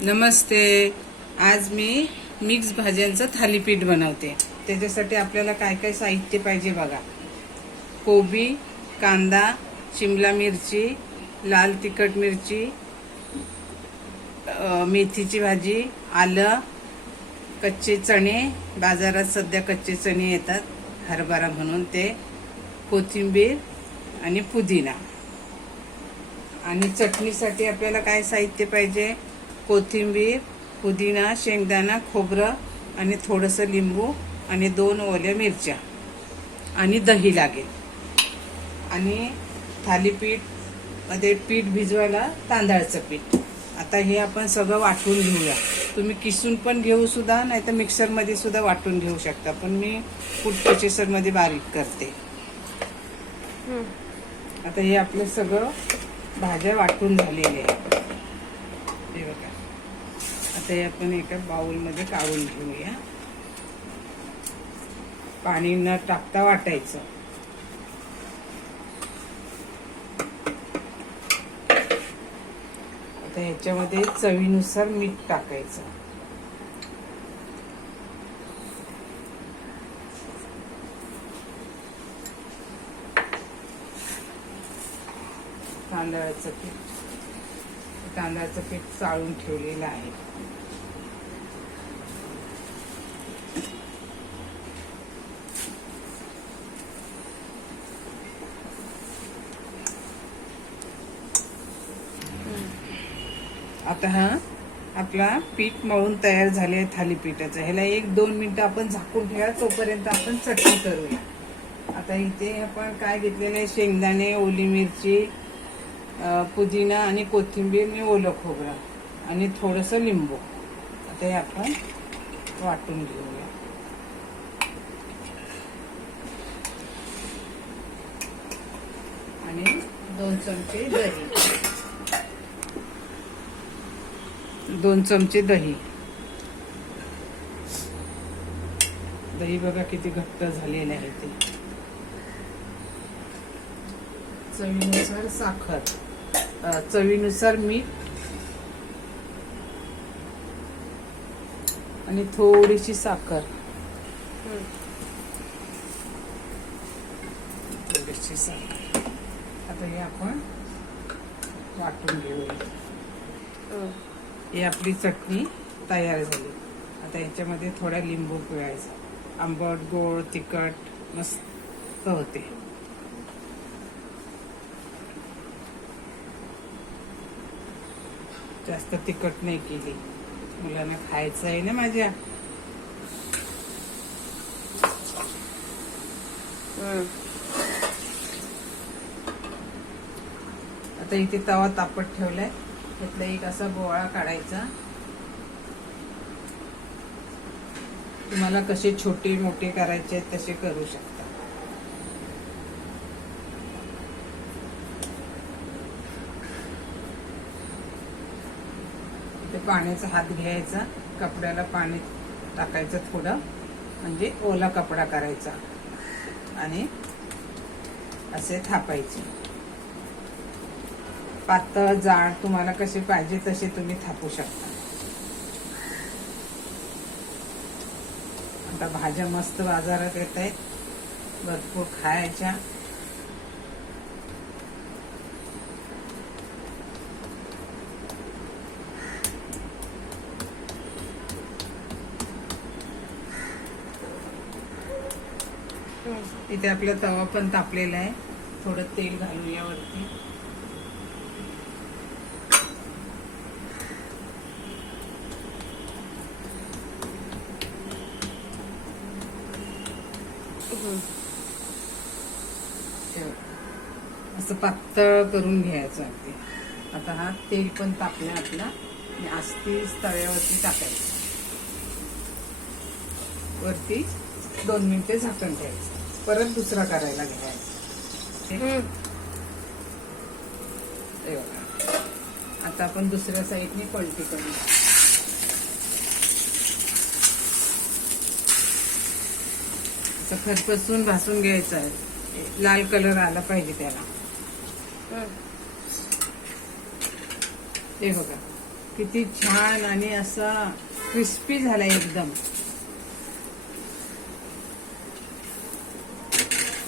नमस्ते. आज मी मिक्स भाज्यांचं थालीपीठ बनवते. त्याच्यासाठी आपल्याला काय काय साहित्य पाहिजे बघा. कोबी, कांदा, शिमला मिरची, लाल तिखट मिरची, मेथीची भाजी, आलं, कच्चे चणे, बाजारात सध्या कच्चे चणे येतात हरभरा म्हणून ते, कोथिंबीर आणि पुदिना. आणि चटणीसाठी आपल्याला काय साहित्य पाहिजे. कोथिंबीर, पुदिना, शेंगदाणा, खोबरं आणि थोडंसं लिंबू आणि 2 ओल्या मिरच्या आणि दही लागेल. आणि थालीपीठ मध्ये पीठ भिजवायला तांदळाचं पीठ. आता हे आपण सगळं वाटून घेऊया. तुम्ही किसून पण घेऊ सुद्धा, नाही तर मिक्सरमध्ये सुद्धा वाटून घेऊ शकता, पण मी फूड प्रोसेसरमध्ये बारीक करते. आता हे आपलं सगळं भाज्या वाटून झालेले आहेत. हे बघा. आता हे आपण एका बाउलमध्ये काढून घेऊया. पाणी न टाकता वाटायचं. आता ह्याच्यामध्ये चवीनुसार मीठ टाकायचं. तांदळाचं पीठ चाळून ठेवलेलं आहे. आता हा आपला पीठ मळून तयार झाले थालीपीठाचं. ह्याला 1-2 मिनिटं आपण झाकून ठेवा, तोपर्यंत आपण चटणी करूया. आता इथे आपण काय घेतलेलं आहे, शेंगदाणे, ओली मिरची, पुदिना आणि कोथिंबीर आणि ओलं खोबरं आणि थोडंसं लिंबू. आता हे आपण वाटून घेऊया. आणि 2 चमचे दही, 2 चमचे दही. दही बघा किती घट्ट झालेले आहे ते. चवीनुसार साखर, चवीनुसार मीठ आणि थोडीशी साखर. थोडीशी साखर. आता हे आपण वाटून घेऊया. ही आपली चटणी तयार झाली. आता याच्यामध्ये थोडा लिंबू पिळायचा. आंबट, गोड, तिखट मस्त होते. जास्त तिखट नाही केली, मुलांना खायचं आहे ना माझ्या. आता इथे तवा तापत ठेवलाय. त्यातला एक असा गोळा काढायचा. तुम्हाला कसे छोटे मोठे करायचे तसे करू शकता. पाण्याचा हात घ्यायचा, कपड्याला पाणी टाकायचं थोडं, म्हणजे ओला कपडा करायचा आणि असे थापायचे. पातळ जाड तुम्हाला कसे पाहिजे तसे तुम्ही थापू शकता. आता भाज्या मस्त बाजारात येत आहेत, भरपूर खायच्या. इथे आपला तवा पण तापलेला आहे. थोडं तेल घालूया वरती. असं पातळ करून घ्यायचं अगदी. आता हा तेल पण तापलं आपला आणि आस्तीच तव्यावरती टाकायचं. वरती 2 मिनिटे झाकण ठेवायचं. परत दुसरा करायला घ्यायचा. आता आपण दुसऱ्या साईडने पलटी करू. असं खरपून भाजून घ्यायचं आहे. लाल कलर आला पाहिजे त्याला. हे बघा किती छान आणि असा क्रिस्पी झाला एकदम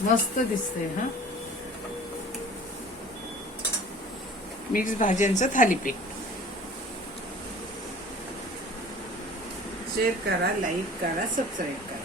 मस्त दिसतंय. हा मिक्स भाज्यांचं थालीपीठ. शेअर करा, लाईक करा, सबस्क्राईब करा.